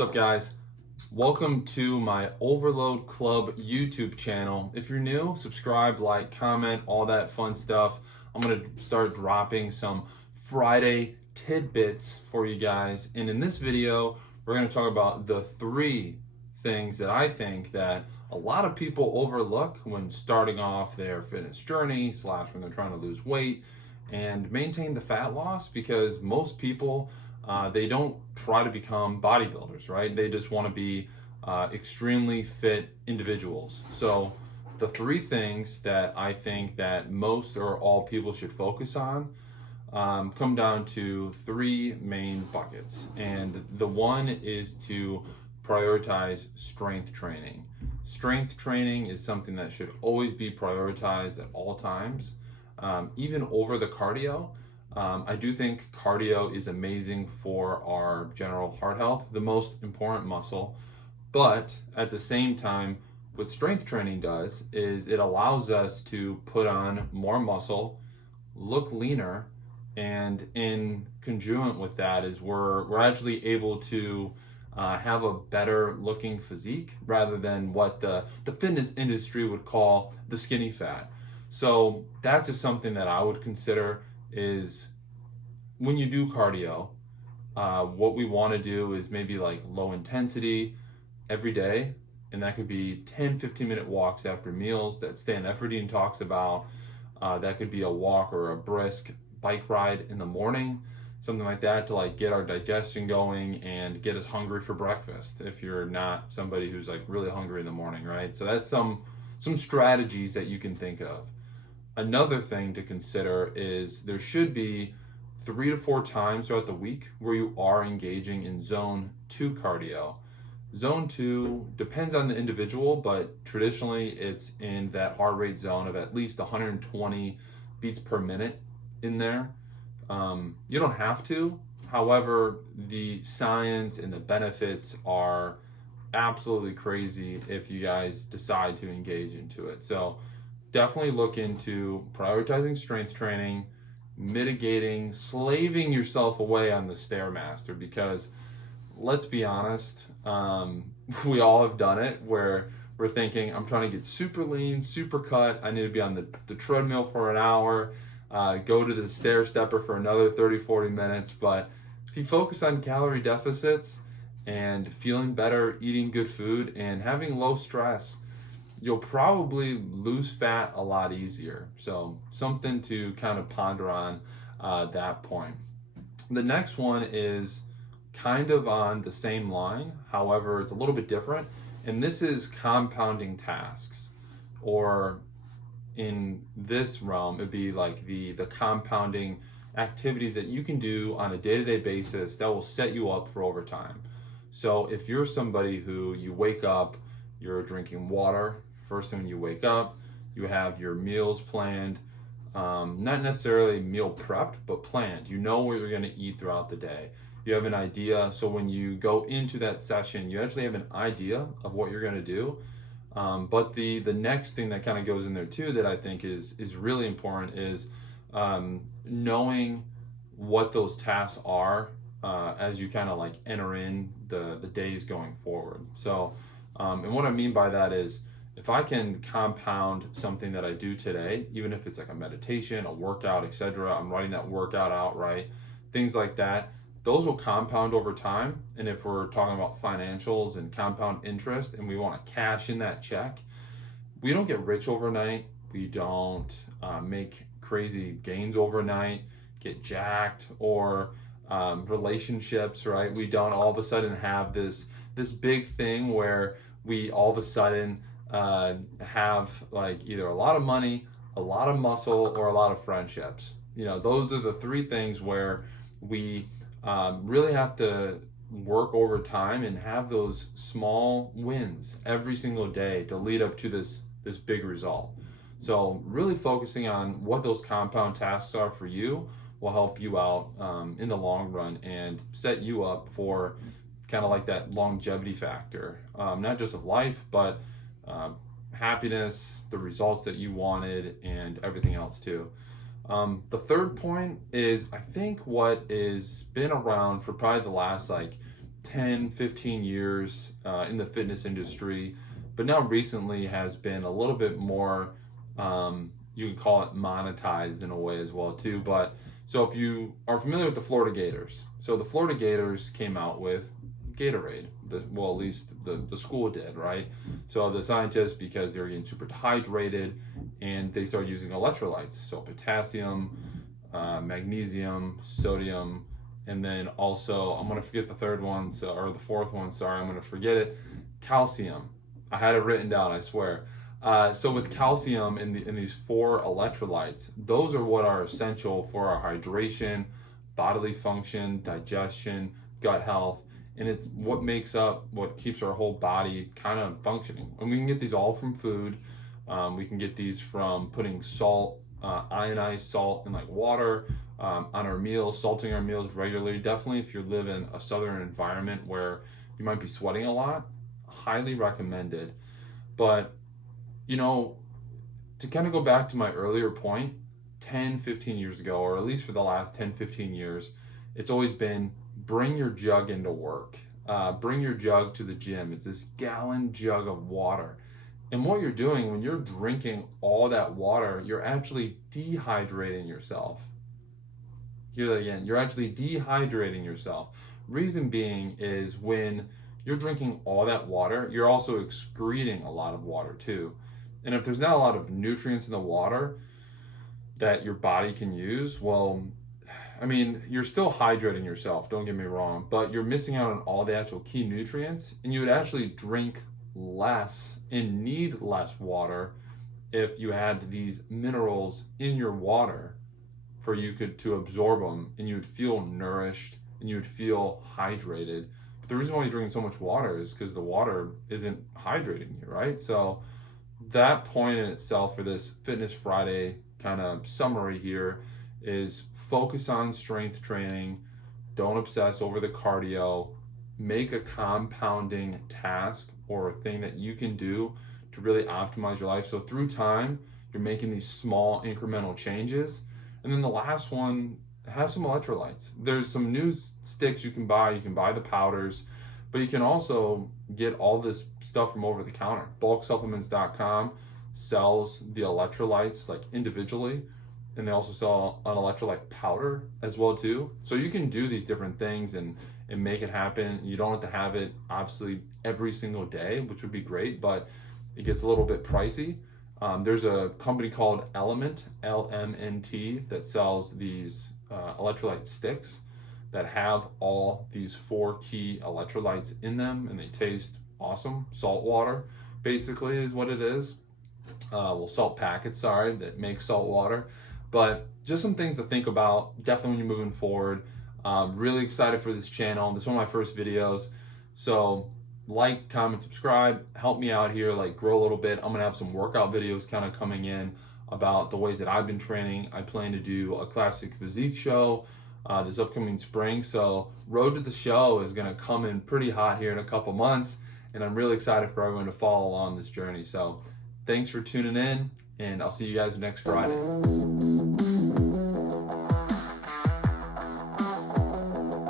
What's up, guys? Welcome to my Overload Club YouTube channel. If you're new, subscribe, like, comment, all that fun stuff. I'm gonna start dropping some Friday tidbits for you guys. And in this video, we're gonna talk about the 3 things that I think that a lot of people overlook when starting off their fitness journey / when they're trying to lose weight and maintain the fat loss, because most people they don't try to become bodybuilders, right? They just want to be extremely fit individuals. So the 3 things that I think that most or all people should focus on come down to 3 main buckets. And the one is to prioritize strength training. Strength training is something that should always be prioritized at all times, even over the cardio. I do think cardio is amazing for our general heart health, the most important muscle. But at the same time, what strength training does is it allows us to put on more muscle, look leaner, and in congruent with that is we're actually able to have a better looking physique rather than what the fitness industry would call the skinny fat. So that's just something that I would consider is when you do cardio, what we want to do is maybe like low intensity every day, and that could be 10-15 minute walks after meals that Stan Efferdine talks about. That could be a walk or a brisk bike ride in the morning, something like that, to like get our digestion going and get us hungry for breakfast if you're not somebody who's like really hungry in the morning, right? So that's some strategies that you can think of. Another thing to consider is there should be 3 to 4 times throughout the week where you are engaging in zone 2 cardio. Zone 2 depends on the individual, but traditionally it's in that heart rate zone of at least 120 beats per minute in there. You don't have to. However, the science and the benefits are absolutely crazy if you guys decide to engage into it. So definitely look into prioritizing strength training, mitigating, slaving yourself away on the Stairmaster, because let's be honest, we all have done it where we're thinking, I'm trying to get super lean, super cut, I need to be on the treadmill for an hour, go to the stair stepper for another 30-40 minutes. But if you focus on calorie deficits and feeling better, eating good food, and having low stress, you'll probably lose fat a lot easier. So something to kind of ponder on that point. The next one is kind of on the same line, however, it's a little bit different. And this is compounding tasks, or in this realm, it'd be like the compounding activities that you can do on a day-to-day basis that will set you up for overtime. So if you're somebody who you wake up, you're drinking water first thing when you wake up, you have your meals planned, not necessarily meal prepped, but planned. You know what you're going to eat throughout the day. You have an idea, so when you go into that session, you actually have an idea of what you're going to do. But the next thing that kind of goes in there too that I think is really important is knowing what those tasks are as you kind of like enter in the days going forward. So and what I mean by that is, if I can compound something that I do today, even if it's like a meditation, a workout, etc., I'm writing that workout out, right? Things like that, those will compound over time. And if we're talking about financials and compound interest and we want to cash in that check, we don't get rich overnight. We don't make crazy gains overnight, get jacked, or relationships, right? We don't all of a sudden have this big thing where we all of a sudden have like either a lot of money, a lot of muscle, or a lot of friendships. You know, those are the 3 things where we really have to work over time and have those small wins every single day to lead up to this big result. So really focusing on what those compound tasks are for you will help you out in the long run and set you up for kind of like that longevity factor, not just of life, but happiness, the results that you wanted, and everything else too. The third point is, I think what is been around for probably the last like 10, 15 years in the fitness industry, but now recently has been a little bit more, you could call it monetized in a way as well too. But so if you are familiar with the Florida Gators, so the Florida Gators came out with Gatorade. Well, at least the school did, right? So the scientists, because they were getting super dehydrated, and they started using electrolytes, so potassium, magnesium, sodium, and then also, I'm going to forget the third one, or the fourth one, sorry, I'm going to forget it, calcium. I had it written down, I swear. So with calcium in these 4 electrolytes, those are what are essential for our hydration, bodily function, digestion, gut health, and it's what makes up what keeps our whole body kind of functioning. And we can get these all from food. We can get these from putting salt, ionized salt in like water on our meals, salting our meals regularly. Definitely if you live in a southern environment where you might be sweating a lot, highly recommended. But you know, to kind of go back to my earlier point, 10, 15 years ago, or at least for the last 10, 15 years, it's always been bring your jug into work. Bring your jug to the gym. It's this gallon jug of water. And what you're doing when you're drinking all that water, you're actually dehydrating yourself. Hear that again. You're actually dehydrating yourself. Reason being is when you're drinking all that water, you're also excreting a lot of water too. And if there's not a lot of nutrients in the water that your body can use, well, I mean, you're still hydrating yourself, don't get me wrong, but you're missing out on all the actual key nutrients, and you would actually drink less and need less water if you had these minerals in your water for you to absorb them, and you would feel nourished and you would feel hydrated. But the reason why you're drinking so much water is because the water isn't hydrating you, right? So that point in itself for this Fitness Friday kind of summary here is focus on strength training, don't obsess over the cardio, make a compounding task or a thing that you can do to really optimize your life. So through time, you're making these small incremental changes. And then the last one, have some electrolytes. There's some new sticks you can buy. You can buy the powders, but you can also get all this stuff from over the counter. Bulksupplements.com sells the electrolytes like individually, and they also sell an electrolyte powder as well too. So you can do these different things and make it happen. You don't have to have it obviously every single day, which would be great, but it gets a little bit pricey. There's a company called LMNT, LMNT, that sells these electrolyte sticks that have all these 4 key electrolytes in them, and they taste awesome. Salt water, basically, is what it is. Well, salt packets, sorry, that make salt water. But just some things to think about, definitely when you're moving forward. Really excited for this channel. This is one of my first videos. So like, comment, subscribe, help me out here, like grow a little bit. I'm gonna have some workout videos kind of coming in about the ways that I've been training. I plan to do a classic physique show this upcoming spring. So road to the show is gonna come in pretty hot here in a couple months, and I'm really excited for everyone to follow along this journey. So thanks for tuning in, and I'll see you guys next Friday.